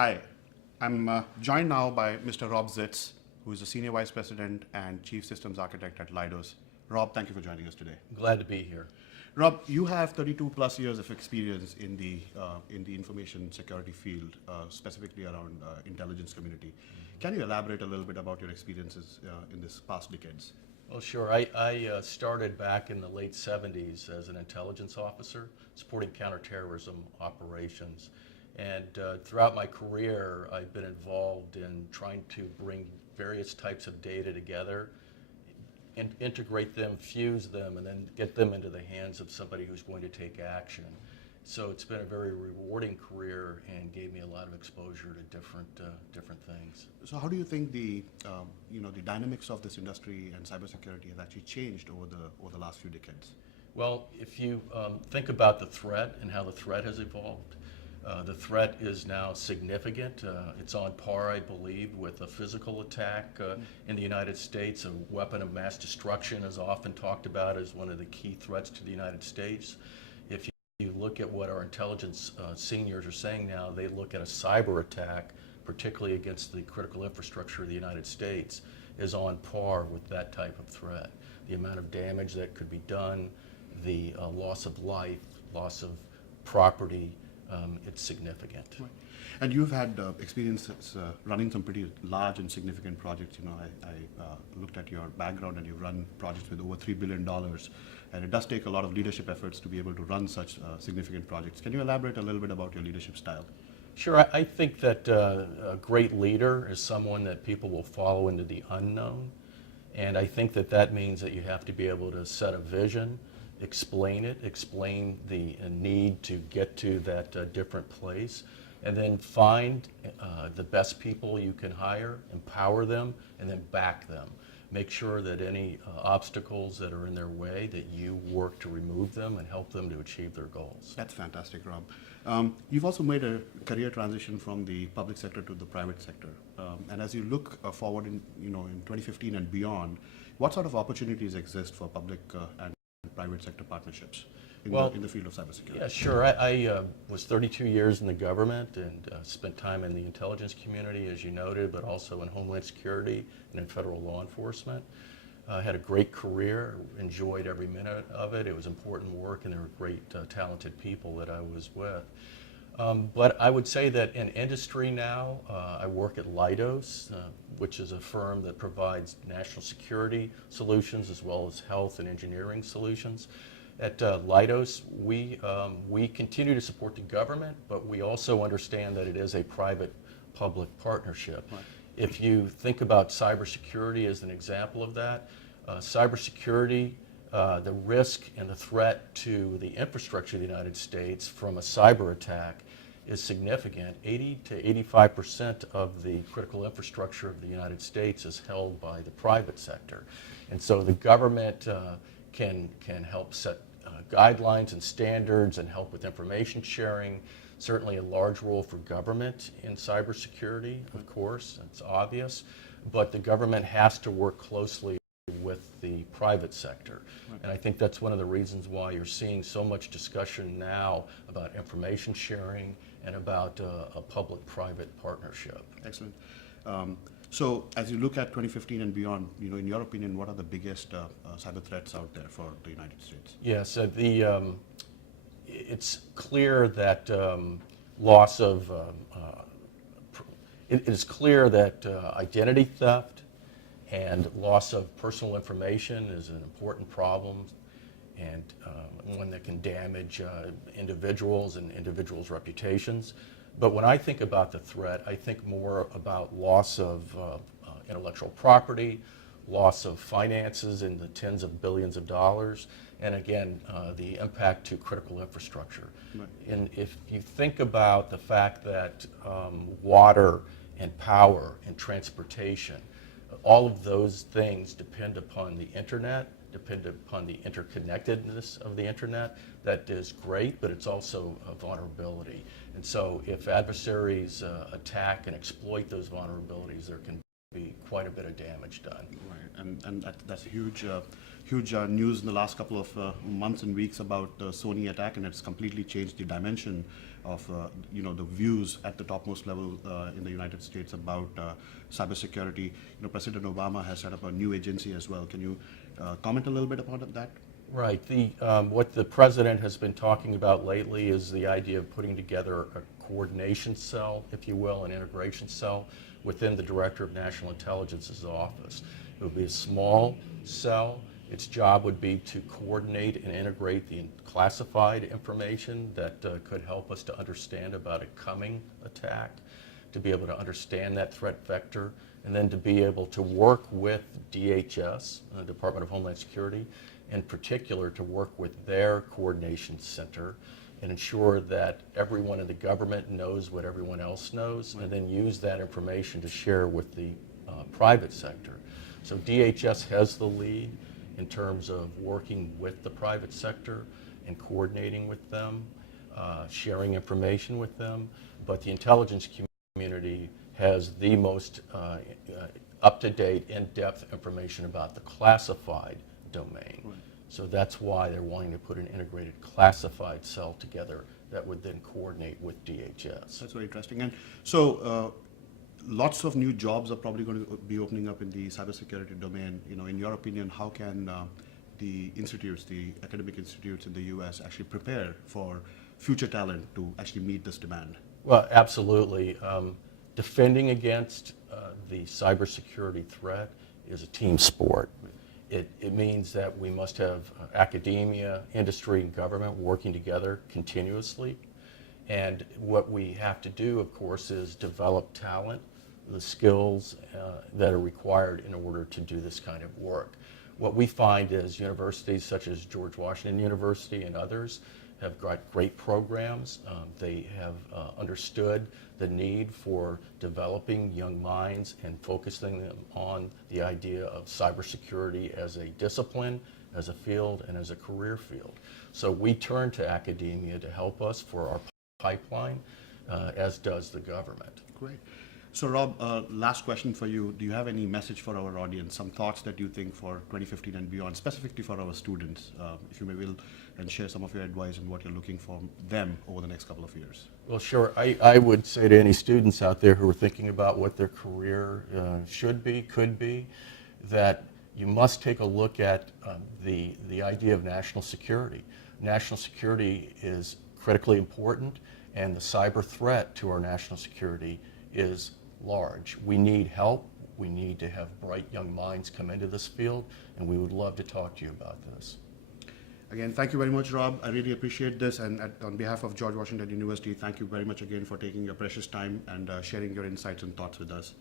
Hi, I'm joined now by Mr. Rob Zitz, who is the Senior Vice President and Chief Systems Architect at Leidos. Rob, thank you for joining us today. Glad to be here. Rob, you have 32 plus years of experience in the information security field, specifically around intelligence community. Can you elaborate a little bit about your experiences in this past decades? Well, sure. I started back in the late 70s as an intelligence officer supporting counterterrorism operations. And throughout my career, I've been involved in trying to bring various types of data together, integrate them, fuse them, and then get them into the hands of somebody who's going to take action. So it's been a very rewarding career and gave me a lot of exposure to different things. So how do you think the dynamics of this industry and cybersecurity has actually changed over the last few decades? Well, if you think about the threat and how the threat has evolved, the threat is now significant. It's on par, I believe, with a physical attack in the United States. A weapon of mass destruction is often talked about as one of the key threats to the United States. If you look at what our intelligence seniors are saying now, they look at a cyber attack, particularly against the critical infrastructure of the United States, is on par with that type of threat. The amount of damage that could be done, the loss of life, loss of property, it's significant. Right. And you've had experiences running some pretty large and significant projects. You know, I looked at your background, and you've run projects with over $3 billion. And it does take a lot of leadership efforts to be able to run such significant projects. Can you elaborate a little bit about your leadership style? Sure. I think that a great leader is someone that people will follow into the unknown. And I think that that means that you have to be able to set a vision, explain it, explain the need to get to that different place, and then find the best people you can hire, empower them, and then back them. Make sure that any obstacles that are in their way, that you work to remove them and help them to achieve their goals. That's fantastic, Rob. You've also made a career transition from the public sector to the private sector. And as you look forward in 2015 and beyond, what sort of opportunities exist for public and private sector partnerships in the field of cybersecurity? Yeah, sure. I was 32 years in the government and spent time in the intelligence community, as you noted, but also in Homeland Security and in federal law enforcement. Had a great career, enjoyed every minute of it. It was important work, and there were great, talented people that I was with. But I would say that in industry now, I work at Leidos, which is a firm that provides national security solutions as well as health and engineering solutions. At Leidos, we continue to support the government, but we also understand that it is a private-public partnership. Right. If you think about cybersecurity as an example of that, cybersecurity, the risk and the threat to the infrastructure of the United States from a cyber attack is significant. 80 to 85% of the critical infrastructure of the United States is held by the private sector. And so the government can help set guidelines and standards and help with information sharing. Certainly a large role for government in cybersecurity, of course, it's obvious, but the government has to work closely with the private sector. Right. And I think that's one of the reasons why you're seeing so much discussion now about information sharing and about a public-private partnership. Excellent. So as you look at 2015 and beyond, in your opinion, what are the biggest cyber threats out there for the United States? Yes, it's clear that it is clear that identity theft and loss of personal information is an important problem, and one that can damage individuals and individuals' reputations. But when I think about the threat, I think more about loss of intellectual property, loss of finances in the tens of billions of dollars, and again, the impact to critical infrastructure. Right. And if you think about the fact that water and power and transportation, all of those things depend upon the internet, depend upon the interconnectedness of the internet. That is great, but it's also a vulnerability. And so if adversaries attack and exploit those vulnerabilities, there can be quite a bit of damage done. Right, and that's huge news in the last couple of months and weeks about the Sony attack, and it's completely changed the dimension of the views at the topmost level in the United States about cybersecurity. President Obama has set up a new agency as well. Can you comment a little bit about that? Right. What the president has been talking about lately is the idea of putting together a coordination cell, if you will, an integration cell within the Director of National Intelligence's office. It would be a small cell. Its job would be to coordinate and integrate the classified information that could help us to understand about a coming attack, to be able to understand that threat vector, and then to be able to work with DHS, Department of Homeland Security, in particular to work with their coordination center and ensure that everyone in the government knows what everyone else knows, and then use that information to share with the private sector. So DHS has the lead in terms of working with the private sector and coordinating with them, sharing information with them, but the intelligence community has the most up-to-date, in-depth information about the classified domain. Right. So that's why they're wanting to put an integrated classified cell together that would then coordinate with DHS. That's very interesting. And so lots of new jobs are probably going to be opening up in the cybersecurity domain. In your opinion, how can the institutes, the academic institutes in the U.S. actually prepare for future talent to actually meet this demand? Well, absolutely. Defending against the cybersecurity threat is a team sport. It means that we must have academia, industry, and government working together continuously. And what we have to do, of course, is develop talent, the skills that are required in order to do this kind of work. What we find is universities such as George Washington University and others have got great programs. They have understood the need for developing young minds and focusing them on the idea of cybersecurity as a discipline, as a field, and as a career field. So we turn to academia to help us for our pipeline, as does the government. Great. So Rob, last question for you. Do you have any message for our audience, some thoughts that you think for 2015 and beyond, specifically for our students, if you may will, and share some of your advice on what you're looking for them over the next couple of years? Well, sure. I would say to any students out there who are thinking about what their career should be, could be, that you must take a look at the idea of national security. National security is critically important, and the cyber threat to our national security is large. We need help. We need to have bright young minds come into this field, and we would love to talk to you about this. Again, thank you very much, Rob. I really appreciate this, and on behalf of George Washington University, thank you very much again for taking your precious time and sharing your insights and thoughts with us.